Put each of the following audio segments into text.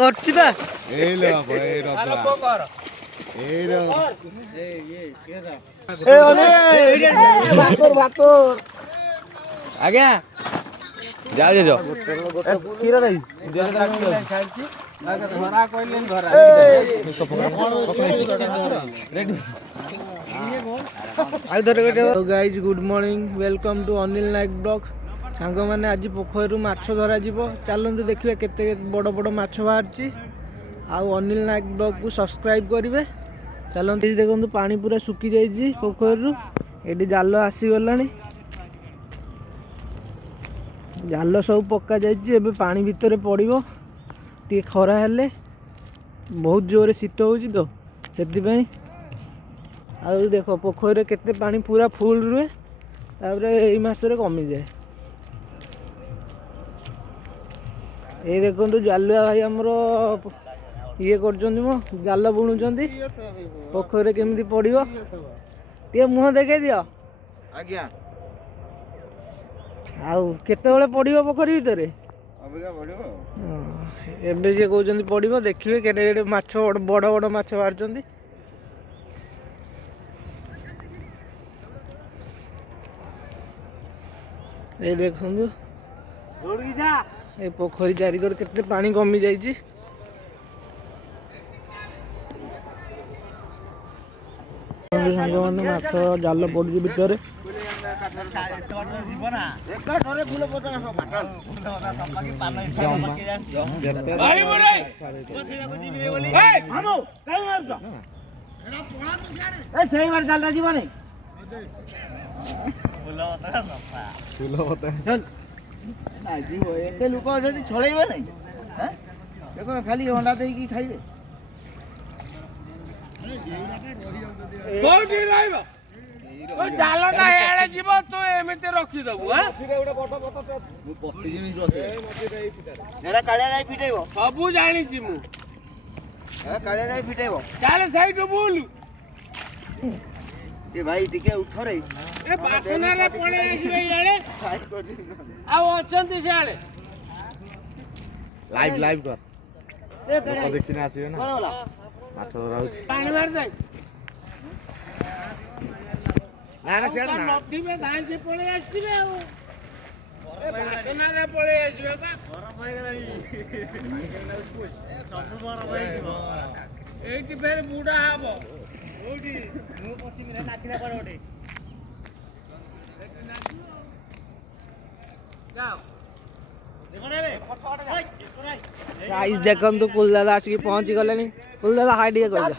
করছি বা এই লে বাবা এই রদ্রা এই রে এ ওলে ভাতর আজ্ঞা যাও যাও କ୍ଷୀର ନାହିଁ ଧରା କହିଲେ ଧରା guys good morning welcome to Anil Nayak blog. ସାଙ୍ଗମାନେ ଆଜି ପୋଖରୀରୁ ମାଛ ଧରାଯିବ, ଚାଲନ୍ତୁ ଦେଖିବେ କେତେ ବଡ଼ ବଡ଼ ମାଛ ବାହାରିଛି। ଆଉ ଅନିଲ ନାୟକ ବ୍ଲଗକୁ ସବସ୍କ୍ରାଇବ୍ କରିବେ। ଚାଲନ୍ତୁ ଦେଖନ୍ତୁ ପାଣି ପୁରା ଶୁଖି ଯାଇଛି ପୋଖରୀରୁ, ଏଠି ଜାଲ ଆସିଗଲାଣି, ଜାଲ ସବୁ ପକା ଯାଇଛି। ଏବେ ପାଣି ଭିତରେ ପଡ଼ିବ, ଟିକେ ଖରା ହେଲେ ବହୁତ ଜୋରରେ ଶୀତ ହେଉଛି ତ ସେଥିପାଇଁ। ଆଉ ଦେଖ ପୋଖରୀରେ କେତେ ପାଣି ପୁରା ଫୁଲ୍ ରୁହେ, ତାପରେ ଏଇ ମାସରେ କମିଯାଏ। ଏଇ ଦେଖନ୍ତୁ ଜାଲୁଆ ଭାଇ ଆମର ଇଏ କରୁଛନ୍ତି, ମୋ ଜାଲ ବୁଣୁଛନ୍ତି। ପୋଖରୀରେ କେମିତି ପଡ଼ିବ ଟିକେ ମୁହଁ ଦେଖେଇ ଦିଅ ଆଜ୍ଞା। ଆଉ କେତେବେଳେ ପଡ଼ିବ ପୋଖରୀ ଭିତରେ? ଅବିକା ପଡ଼ିବ। ଏବେ ସିଏ କହୁଛନ୍ତି ପଡ଼ିବ, ଦେଖିବେ କେତେ କେତେ ମାଛ ବଡ଼ ବଡ଼ ମାଛ ବାହାରୁଛନ୍ତି। এই ଦେଖନ୍ତୁ ଏ ପୋଖରୀ ଚାରିକର କେତେ ପାଣି କମି ଯାଇଛି। ସାଙ୍ଗମାନେ ମାଛ ଜାଲ ପଡୁଛି ଭିତରେ। ଏତେ ଲୋକ ଅଛନ୍ତି ଛଳେଇବେ ନାଇଁ, ଦେଖ ଖାଲି ଅଣ୍ଡା ଦେଇକି ଖାଇବେ। କୋଉଠି ରହିବ? ଜାଲଟା ଏଆଡେ ଯିବ, ତୁ ଏମିତି ରଖିଦବୁ। କାଳିଆ ଯାଇ ଫିଟେଇବ, ସବୁ ଜାଣିଛି ମୁଁ। କାଳିଆ ଯାଇ ଫିଟେଇବ। ଚାଲେ ସେଇଠୁ ବୁଲୁ। ଏ ଭାଇ ଟିକେ ଉଠରେ, ଏ ବାସନାରେ ପଳେଇ ଆସିବେ ଇଆଡେ, ଆଉ ଅଛନ୍ତି ସିଆଡେ। ଲାଇଭ କର, ଲୋକ ଦେଖିନା ଆସିବେ ନା। ମାଛ ଧରା ହଉଛି, ପାଣି ମାରିଦେ। ନଥିବେ ଧାଇଁକି ପଳେଇ ଆସିଥିବେ ଆଉ। ଏ ବାସନାରେ ପଳେଇ ଆସିବେ ବା। ଏଇଠି ଫେର ବୁଢା ହବ। ଦେଖନ୍ତୁ କୁଲ ଦାଦା ଆସିକି ପହଞ୍ଚି ଗଲେଣି। କୁଲ ଦାଦା ହାଇ ଟିକେ କହିଦିଅ।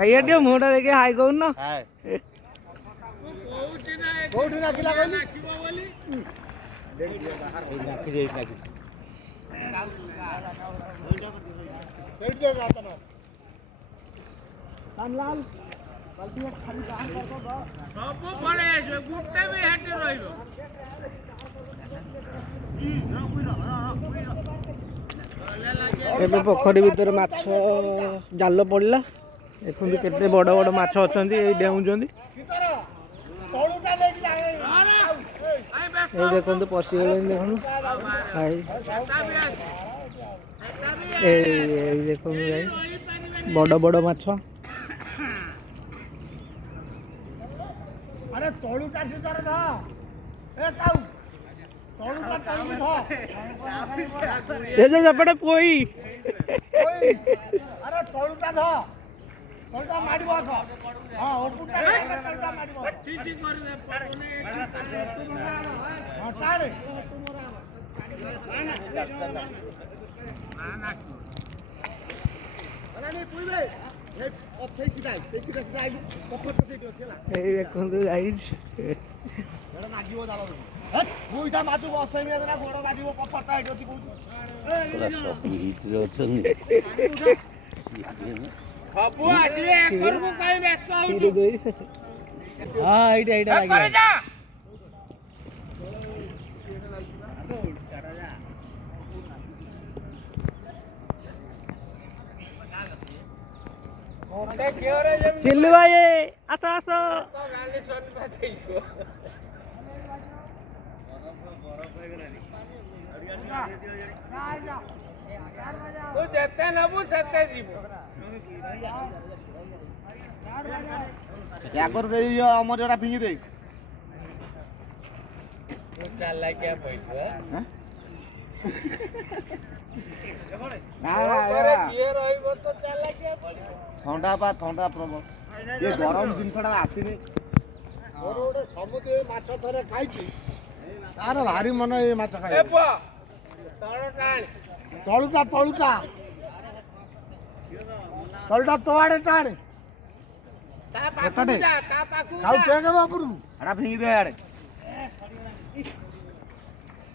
ଆଜ୍ଞା ଟିକେ ମୁହଁଟା ଦେଖି ହାଇ କହୁନ। କୋଉଠି ନାଖିଲା କହିଲୁ? ସବୁ ପଳେଇ ଆସିବେ, ଗୋଟେ ବି ହେଠି ରହିବ। ଏବେ ପୋଖରୀ ଭିତରେ ମାଛ ଜାଲ ପଡ଼ିଲା, ଦେଖନ୍ତୁ କେତେ ବଡ଼ ବଡ଼ ମାଛ ଅଛନ୍ତି, ଏଇ ଡେଉଁଛନ୍ତି। ଏଇ ଦେଖନ୍ତୁ ପଶିଗଲେଣି, ଦେଖନ୍ତୁ ଭାଇ। ଏଇ ଦେଖନ୍ତୁ ଭାଇ ବଡ଼ ବଡ଼ ମାଛ। ଆରେ ତଳୁଟା ସିଧାରେ ଧ, ଏ କାଉ ତଳୁଟା ତଳୁକୁ ଧ। ସେପଟେ ପୋଇ। ଆରେ ତଳୁଟା ଧ, ତଳୁଟା ମାଡ଼ି ବସ। ହଁ ଉପରଟା ତଳୁଟା ମାଡ଼ି ବସ। ହଁ ଟାଣେ। ଏଇ ଦେଖନ୍ତୁ ଗାଇଜ, ସବୁ ଆସିବେ ଏକରକୁ, କାଇଁ ବ୍ୟସ୍ତ ହଉଛୁ? ହଁ ଏଇଟା ଏଇଟା ଲାଗିଲା। ସିଲୁ ଭାଇ ଆସ ଆସ। ଯେତେ ନେବୁ ସେତେ ଯିବ। ୟାକର ସେଇ ଆମର ଯୋଉଟା ଫିଙ୍ଗି ଦେଇ ଚାଲାକିଆ ପଇଲା ଯିଏ ରହିବ ତ ଚାଲାକିଆ ପଡିବ। ଥଣ୍ଡା ପ୍ରବଳ ଏ ଗରମ ଜିନିଷଟା ଆସିନି। ମୋର ଗୋଟେ ସମୁଦ୍ର ମାଛ ଥରେ ଖାଇଛି ତାର ଭାରି ମନ ଏ ମାଛ ଖାଇବ। ତଳୁଟା ତୋ ଆଡେ ଟାଣେ ଆଉ ଟେକ ବାପୁରୁ ଏଟା ଫିଙ୍ଗି ଦେ ଆଡେ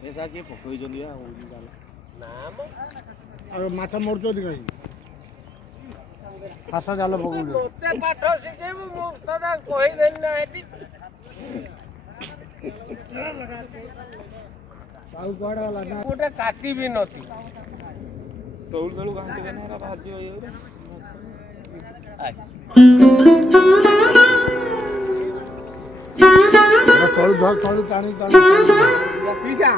ଏସା କିଏ ପକେଇଛନ୍ତି ଆଉ ମାଛ ମରୁଛନ୍ତି କାହିଁ ଫାସ ଜାଲ ପକଉଛନ୍ତି। ମୋତେ ପାଠ ଶିଖେଇବୁ ମୁଁ ତତେ କହିଦେଲି ନା ଏଠି ଆଉ କୁଆଡେ ଗଲା ନା ଗୋଟେ କାଟିବି ନତି ତଳୁ ଘାଣ୍ଟି ଦେନା ଏରା ବାହାରିଯିବ ଇଏ ତଳୁ ଟାଣି ପିସା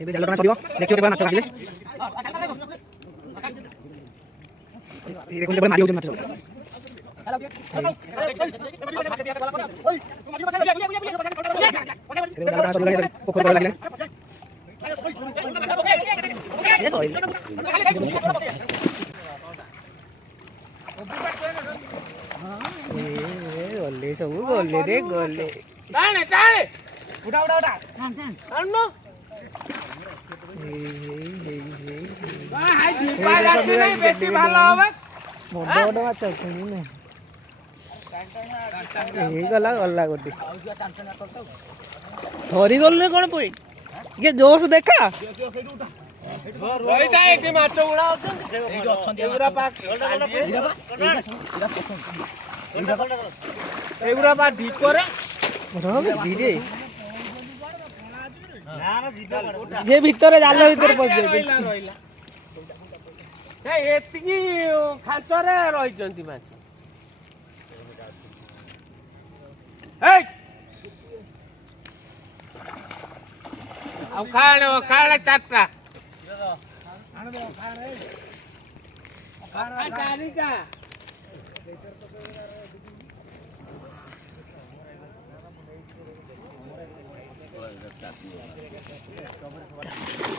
ଏବେ ଜାଲ ଟଣା ସରିବ ଦେଖିବ କେବେ ମାଛ କାଟିବେ এই দেখুন কেবল মারি ওজন মাছ পুকুর করে লাগলেন গলে সবু গলে রে গলে টানে টানে উঠা উঠা উঠা টান টান আনো বেশি ভালো হবে বড় বড় মাছ অছন্তি না এই গলা গলা গোটি ধরি গলে কোন পই কে জোশ দেখা রইতা এটি মাছ উড়া অছন্তি এইটি অছন্তি এগুরা পাক এগুরা পা ঠিক করে হবে ধীরে না না জিতা যে ভিতরে জাল ভিতরে পড়ে রইলা এই এতিকি খাঁচরে রইচନ୍ତି মাছ এই ଆଉ ଖାଣେ ଚାରଟା ଆଣ ଦେ ଖାଣେ ଚାରିଟା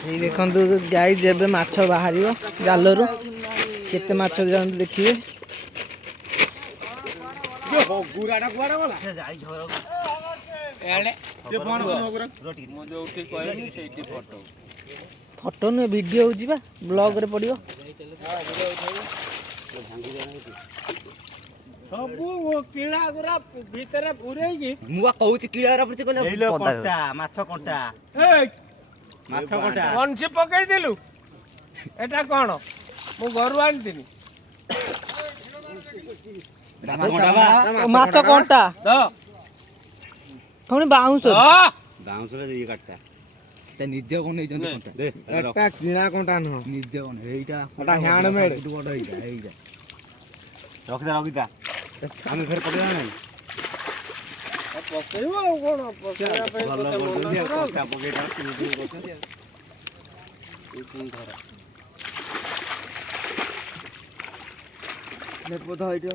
এই দেখନ୍ତୁ ଗାଈ ଯେବେ ମାଛ ବାହାରିବ ଜାଲରୁ କେତେ ମାଛ ଯାଆନ୍ତି ଦେଖିବେ ଫଟୋ ନୁହେଁ ଭିଡ଼ିଓ ହେଉଛି ବା ବ୍ଲଗ୍ରେ ପଡ଼ିବ ସବୁ କିଳା ଗୁରା ଭିତରେ ପୁରେଇକି ମୁଁ କହୁଛି କିଳା କଣ୍ଟା ମାଛ କଣ୍ଟା ମାଛ କଣ୍ଟା କଞ୍ଚି ପକେଇଦେଲୁ ଏଟା କଣ ମୁଁ ଘରୁ ଆଣିଥିଲି ମାଛ କଣ୍ଟା ପୁଣି ବାଉଁଶରେ ଇଏ କାଟଟା ନିଜ କୋଣ ନେଇଛନ୍ତି କଣ୍ଟା ଏଟା କିଣା କଣ୍ଟା ନୁହଁ ନିଜ କୋଣ ଏଇଟା ହ୍ୟାଣ୍ଡମେଡ୍ ବଡ ଏଇଟା ଏଇଟା ରଖିଦା ଆମେ ଫେର ପକେଇବା ନାହିଁ ପକେଇବ ଆଉ କଣ ପକେଇବା ପାଇଁ ଭଲ କରୁଛନ୍ତି ଆଉ କଣ୍ଟା ପକେଇଟା କରୁଛନ୍ତି ଆଉ এই কোন ধরা নে পদ হইতো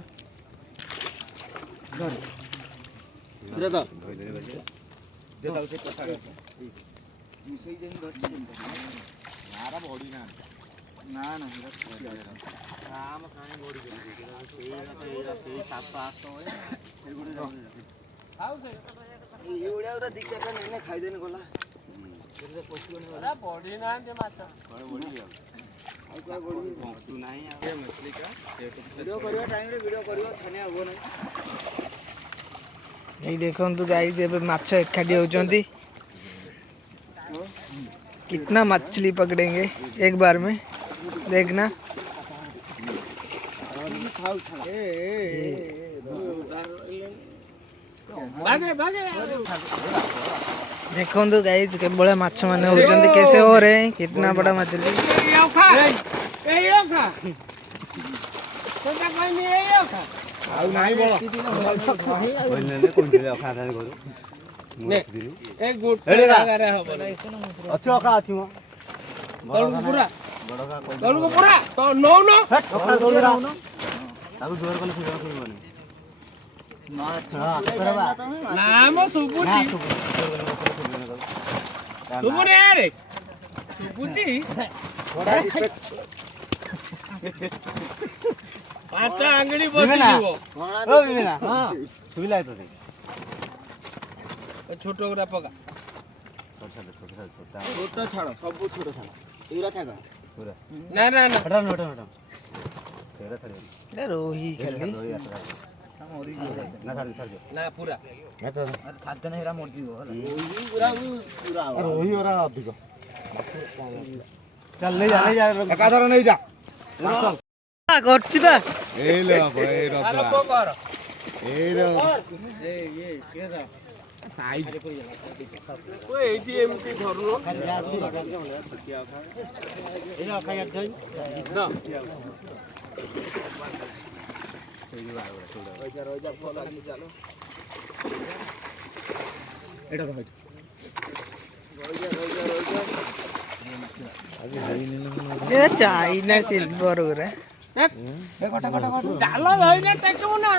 ধর ধরে দাও দে দাও সে কথা মিশাই যেন ধরছি আরা বড়ি না না না রাম কানে বড়ি সেই সাপ আস হয় এগুলো খাও সে এই উড়া উড়া দিকে কানে খাই দেন গলা ये देखो गाइस एबे माछ एकाठी होचंती कितना मछली पकड़ेंगे एक बार में देखना देखो गाइस के बड़े माछ माने होचंती कैसे हो रहे हैं कितना बड़ा मछली ଆଉ ନାହିଁ ବଳ କହିଲେ କୋଇଲେ ଅଖା ଧାନ କରୁ ନେ ଏ ଗୋଟେ ଜାଗାରେ ହବ ଅଛି ଅଖା ଅଛି ମୋ ତଳକୁ ପୁରା ତଳକୁ ପୁରା ତ ନଉ ନ ଅଖା ଦୋଳିରା ତାକୁ ଜୋର କଲେ ଫିର ଫିରବନି ନା ମୋ ସୁବୁଚି ସୁବୁନି ଆରେ ସୁବୁଚି ପାଞ୍ଚ ଆଙ୍ଗୁଳି ବସିଯିବ ଓ ବିନା ହଁ ସୁବିଲା ତ ଛୋଟ ଗୁରା ପକା ଛୋଟ ଛାଡ଼ ସବୁ ଛୋଟ ଛାଡ଼ ଏଗୁରା ଛାଡ଼ ପୁରା ନା ନା ନା ହଟା ହଟା ହଟା ଏଗୁରା ଛାଡ଼ ଏ ରୋହି ଖାଲି ନା ଛାଡ଼ ଛାଡ଼ ନା ପୁରା ଖାଦ୍ୟ ନା ହେରା ମରିଯିବ ହେଲା ରୋହି ଗୁରା ଅଧିକ ଚାଲ ନେଇ ଯା ଏକାଥର ନେଇ ଯା করছি বা এই লে বাবা এই রদ্রা এই রে এই কে দা সাইজ ও এইটি এমটি ধরুন এই না খাই খাই না এটা তো এ চাইনা সিলভার ওরে ଚାଲ ଧଇଲେ ଟେକିବୁ ନା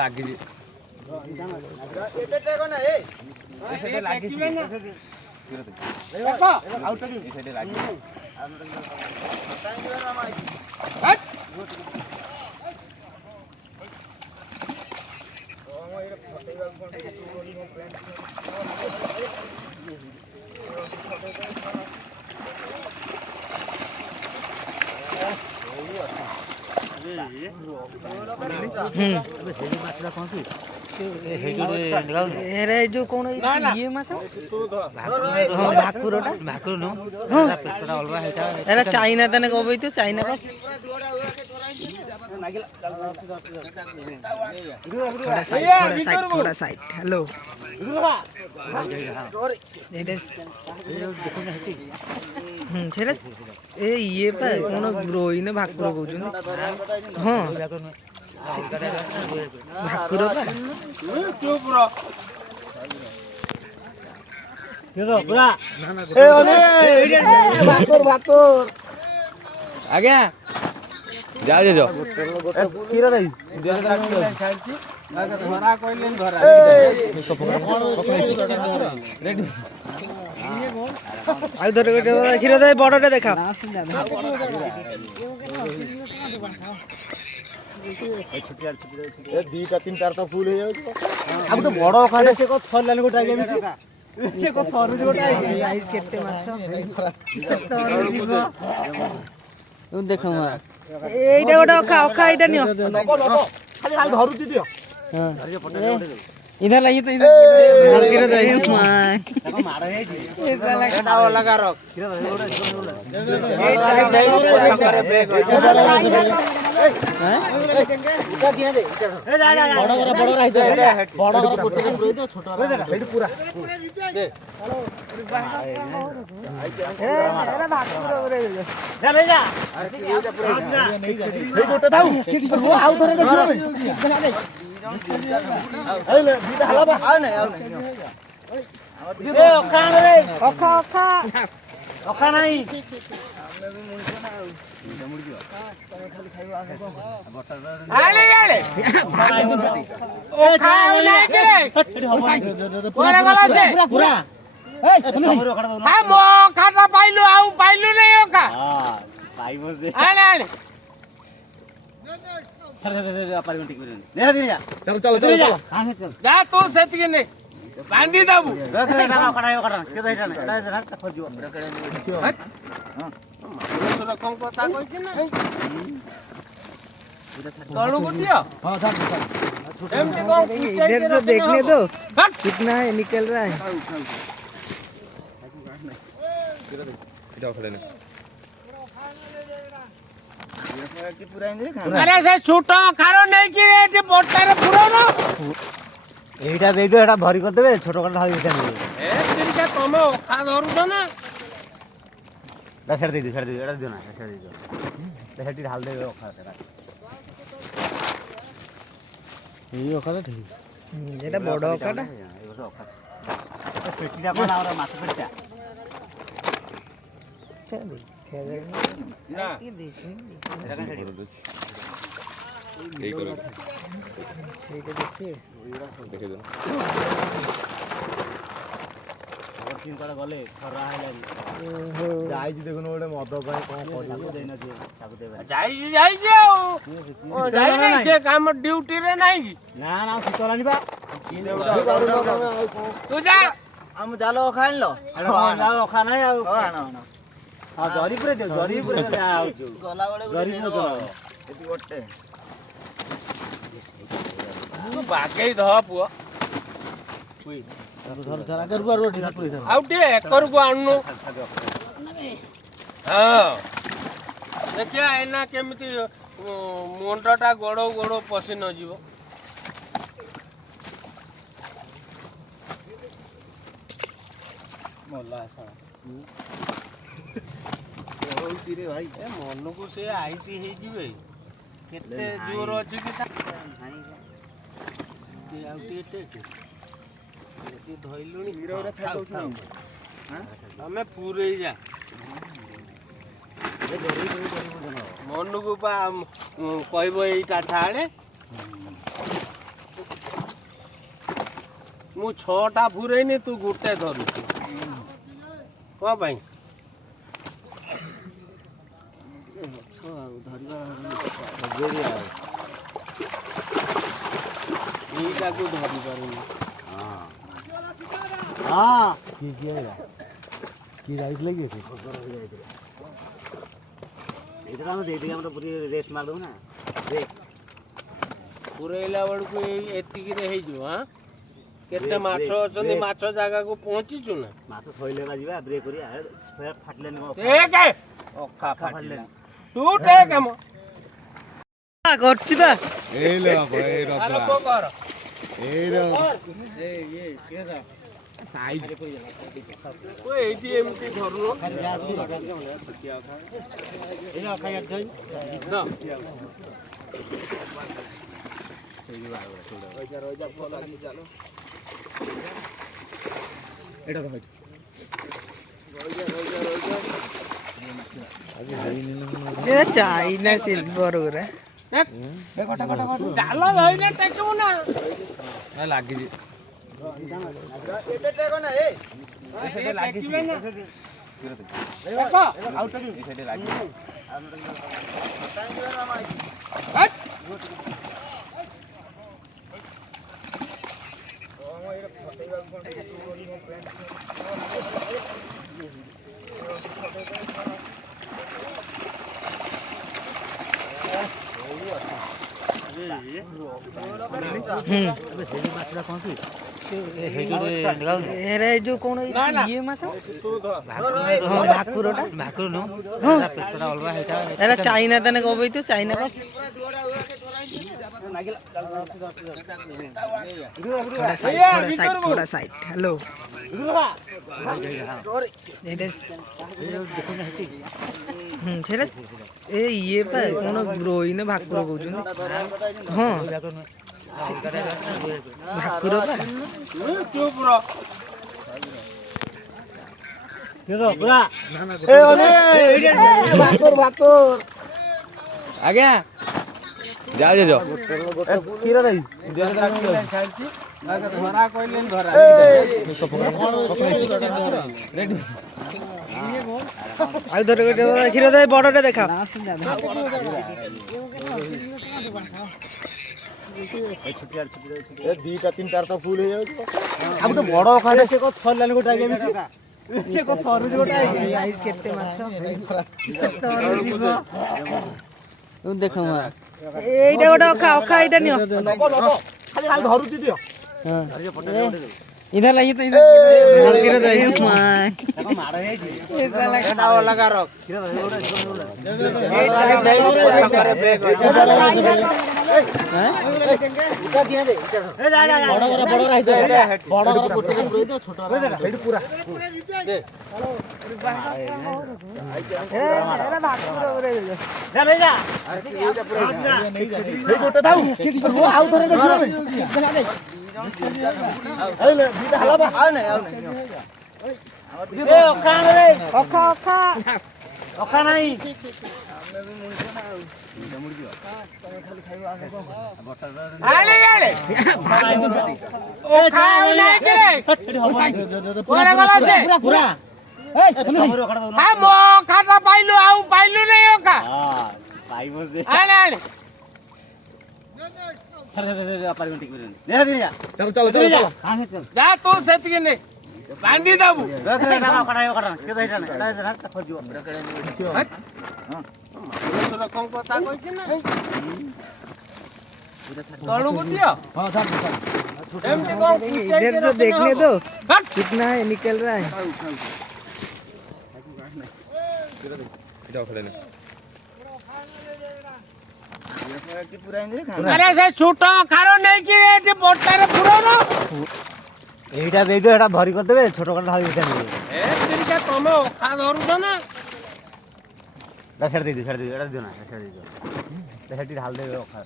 ଲାଗିଛି ଏବେ ଟେକ ନା ଏ ସେଟା ଲାଗିବେ ନା ଦେଖ ଆଉ ଟେକି ସେଟା ଲାଗିଛି এরে যে কোন ইয়ে মাছ ভাকুরটা ভাকুর নো পেটটা অলবা হেটা এরা চাইনা তানে কবই তো চাইনা কা थोड़ा साइड हेलो সেটা এ ইয়ে পা কোন রোই না ভাকুর কହୁଛନ୍ତି হ্যাঁ ভাকুর পা চুপ র ପୁରା ଏ ଅନେ ଭାକୁର ଭାକୁର ଆଜ୍ଞା ଯାଅ ଯାଅ କ୍ଷୀର ନାହିଁ ଧରା କହିଲେ ଧରା ରେଡି ଆଉ ଧরে କ୍ଷୀର ଦେ ବଡଟେ ଦେଖା ଏ ଦିଟା ତିନିଟା ତ ଫୁଲ ହେଇଯାଉଛି ଆଉ ଗୋଟେ ବଡ ଖାଡେ ସେ କଣ ଥରିଲାନି ଗୋଟେ ଆଇଗା ସେ କଣ ଥରୁଛି ଗୋଟେ ଆଇଗା କେତେ ମାଛ ଦେଖ এইটা গোটা অখা অখা এটা নিও ଖାଲି ଖାଲି ଧରୁଛି ଦିଅ इधर लाइए तो इधर गिर रही है ମାଡ଼ ହେଇଛି ଏଟା ଅଲଗା ରଖ ବାନ୍ଧି ଦବୁ ରକମ କଥା କହିଛି ନା ତଳକୁ ଦିଅ ଏମିତି କଣ इधर तो देखने दो कितना है निकल रहा है। ଆରେ ସେ ଛୋଟ ଖାର ନେଇକି ଏଠି ବଟାରେ ପୁରଉନ এইটা দেই তো এটা ভরি করে দেবে ছোট কাটা হাই এটা নেবে ଏ ତିନିଟା ତମେ ଅଖା ଧରୁଛ ନା এটা ছেড়ে দিই এটা দিও না ছেড়ে দিও সেটি ঢাল দেবে ওখা এটা এই ওখাটা ঠিক এটা বড় অকাটা এইটা ওখা পেটিটা কোন আর মাছ পেটিটা না এটা কেন ছেড়ে দিও এই করো এইটা দেখি দেখে দেন আর তিন করে গলে খরা হইলানি যাইছি দেখুন ওটা মদ পাই কোন পড়ি দেই না যে তাকু দেবে ଯାଇଛି ଆଉ ଯାଇ ନାହିଁ ସେ କାମ ଡ୍ୟୁଟିରେ ନାହିଁ କି না না সুতরানি বা ତୁ ଯା ଆମ ଜାଲ ଖାଇଲ না ওখা নাই আর হ্যাঁ জরি পুরে দিও জরি পুরে দে আউଛୁ ଗଲା ବେଳେ ଜରି ଗୋଟେ ପୁଅ ଦେଇଦବ। ଏଠି ଗୋଟେ ତୁ ବାଗେଇ ଧ ପୁଅ ଧର ଧର ଆଗରୁ ଆରୁ ଠିକ ପୁରେ ଧର ଆଉ ଟିକେ ଏକରକୁ ଆଣୁନୁ ହଁ ଦେଖିଆ ଏଇନା କେମିତି ମୁଣ୍ଡଟା ଗୋଡ଼ ଗୋଡ଼ ପଶି ନ ଯିବ ମଲା ସା ହଉଛି ରେ ଭାଇ ଏ ମନକୁ ସେ ଆଇଟି ହେଇଯିବେ କେତେ ଜୋର ଅଛି କି ଆଉ ଟିକେ ଧଇଲୁଣି ଆମେ ପୁରେଇ ଯା ମନକୁ ବା କହିବ ଏଇଟା ଛାଡ଼େ ମୁଁ 6ଟା ପୁରେଇନି ତୁ ଗୋଟେ ଧରୁଛୁ କ'ଣ ପାଇଁ ଏଇଟାକୁ ଧରି ପାରୁନି ହଁ কি ଯାଇଥିଲେ କି ଏଇଟା ଆମେ ଦେଇଦେଇ ଆମର ପୁରୀ ରେଷ୍ଟ ମାର ଦଉ ନା ପୁରେଇଲା ବେଳକୁ ଏଇ ଏତିକିରେ ହେଇଯିବ ହଁ କେତେ ମାଛ ଅଛନ୍ତି ମାଛ ଜାଗାକୁ ପହଞ୍ଚିଛୁ ନା ମାଛ ଶୋଇଲେ ବା ଯିବା ବ୍ରେକ୍ କରିବା ଫାଟିଲେନି ଟେକେ ଅଖା ଫାଟିଲା ତୁ ଟେକେ ମ করছি বা এইলে বাবা এই ଆଲୋକ କର সাইজ ତୁ ଏଇଠି ଏମିତି ଧରୁନ ଦ। এটা তো এটা চাইনা সিলভার ওরা ଜାଲ ଧଇଲେ ଟେକିବୁ ନା লাগিছি ଏତେ ଟେକ ନା ଏ ଟେକିବେ ନା এরা এই যে কোন না, না। ইয়ে মাছ ତୁ ଧର হ্যাঁ ভাকুরটা ভাকুর নো এরা চাইনা তানে কবই তো চাইনা কা थोड़ा साइड हेलो এটা সেটা এ ইয়ে পা কোন রই না ভাকুর কହୁଛନ୍ତି ହଁ ଭାକୁର ପା ଚୁପ ରହ ଆଜ୍ଞା ଯାଅ ଯାଅ ଧରା କହିଲେ ଧରା ଆଉ ଧର କ୍ଷୀର ଦେ ବଡଟା ଦେଖା ଏ ଦିଟା ତିନିଟା ତ ଫୁଲ ହେଇଯାଉଛି ଆଉ ଗୋଟେ ବଡ ଅଖାଟେ ସେ କଣ ଥରିଲାନି ଗୋଟେ ଆଇକି ଏମିତି ସେ କଣ ଥରୁଛି ଗୋଟେ ଆଇକି ଗାଇସ୍ କେତେ ମାଛ ଦେଖ ଏଇଟା ଗୋଟେ ଅଖା ଅଖା ଏଇଟା ନିଅ ଖାଲି ଧରୁଛି ଦିଅ इधर लाइए तो इधर ମାଡ଼ ହେଇଯାଇଛି ଏଟା ଅଲଗା ରଖ ଅଖା ନାହିଁ ପାଇଲୁ ଆଉ ପାଇଲୁ ନାଇଁ ଅକା ଯା ତୁ ସେତିକି ନେ ବାନ୍ଧି ଦବୁ କଣ କଥା କହିଛି ନା ତଳକୁ ଦିଅ ଏମିତି କଣ इधर तो देखने दो कितना है निकल रहा है ଆରେ ସେ ଛୋଟ ଖାର ନେଇକି ଏଠି ବଟାରେ ପୁରଉନ এইটা দেই তো এটা ভরি করে দেবে ছোট করে ঢালি দিতে হবে ଏ ତିନିଟା ତମେ ଅଖା ଧରୁଛ ନା এটা ছেড়ে দিই এটা দিও না ছেড়ে দিই সেটি ঢাল দেবে ওখানে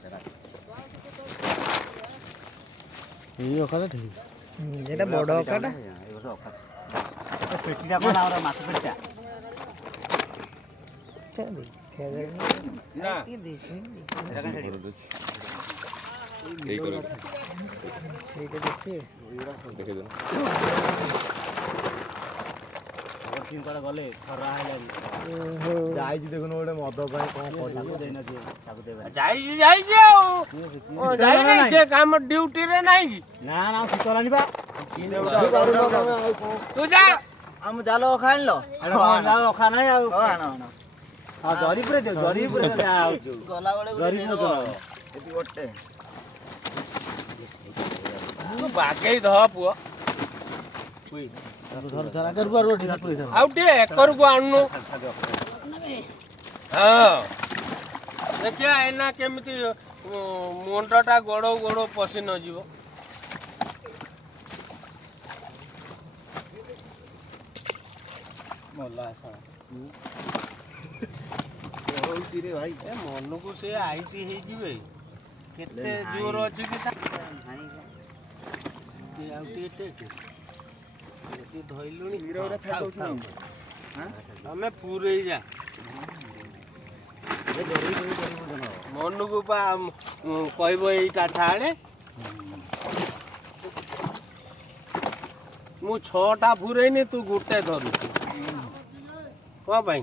এই ওখানে ঠিক এটা বড় অখাটা এইটা ওখা পেটিটা কোন আর মাছ পেটিটা না এটা কেন ছেড়ে এই করে এইটা দেখি দেখে দেন আবার তিন করে গলে খরা হইলানি যাইছি দেখুন ওটা মদ পাই কোন পড়ি দেই না যে তাকু দেবে ଯାଇଛି ଆଉ ଯାଇ ନାହିଁ ସେ କାମ ଡ୍ୟୁଟିରେ ନାହିଁ କି না না সুতরানি বা ତୁ ଯା ଆମ ଜାଲ ଅଖା ଆଣିଲ ଯାଉ ଅଖା ନାହିଁ ଆଉ ହଁ ଜରି ପୁରେ ଦିଅ ଜରି ପୁରେ ଆଉ ଗଲାବେଳେ ଜରି ପୁରେ ଏଠି ଗୋଟେ ତୁ ବାଗେଇ ଧ ପୁଅ ଆଉ ଟିକେ ଏକରକୁ ଆଣୁନୁ ହଁ ଦେଖିଆ ଏଇନା କେମିତି ମୁଣ୍ଡଟା ଗୋଡ଼ ଗୋଡ଼ ପଶି ନ ଯିବ ଭାଇ ଏ ମନକୁ ସେ ଆଇଟି ହେଇଯିବେ କେତେ ଜୋର ଅଛି କି ଆଉ ଟିକେ ଧଇଲୁଣି ତମେ ପୁରେଇ ଯା ମନକୁ ପା କହିବ ଏଇଟା ଛାଡ଼େ ମୁଁ 6ଟା ପୁରେଇନି ତୁ ଗୋଟେ ଧରୁଛୁ କ'ଣ ପାଇଁ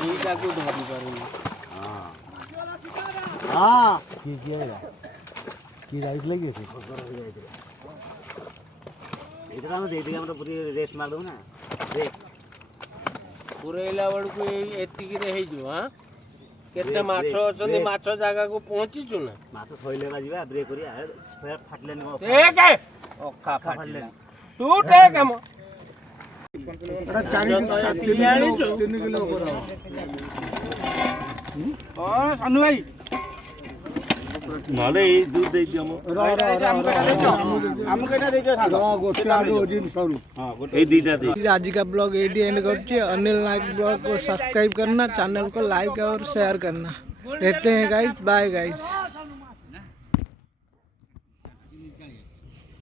ଏଇଟାକୁ ଧରି ପାରୁନି हाँ की राइस लगी थी इधर हम दे देंगे हम तो पूरी रेस्ट मार दूँ ना देख ପୁରେଇଲା ବେଳକୁ ଏତିକିରେ ହେଇଯିବ ହଁ କେତେ ମାଛ ଅଛନ୍ତି ମାଛ ଜାଗାକୁ ପହଞ୍ଚିଛୁ ନା माछ सैले का जीवा ब्रेक करिया फाटलेन को ଦେଖେ ଅଖା ଫାଟିଲା ତୁ ଦେଖେ ମ ଏଟା 3 କିଲୋ ଉପରେ ହଁ ସାନୁ ଭାଇ नले दूध दे दियो म ଆମକୁ ଏଟା ଦେଇଛ ସାନ ଗୋଟେ ଆଳୁ ଜିନ୍ ସରୁ ହଁ ए दीटा दे आज का ब्लॉग एडी एंड करती है अनिल नायक ब्लॉग को सब्सक्राइब करना चैनल को लाइक और शेयर करना रहते हैं गाइस बाय गाइस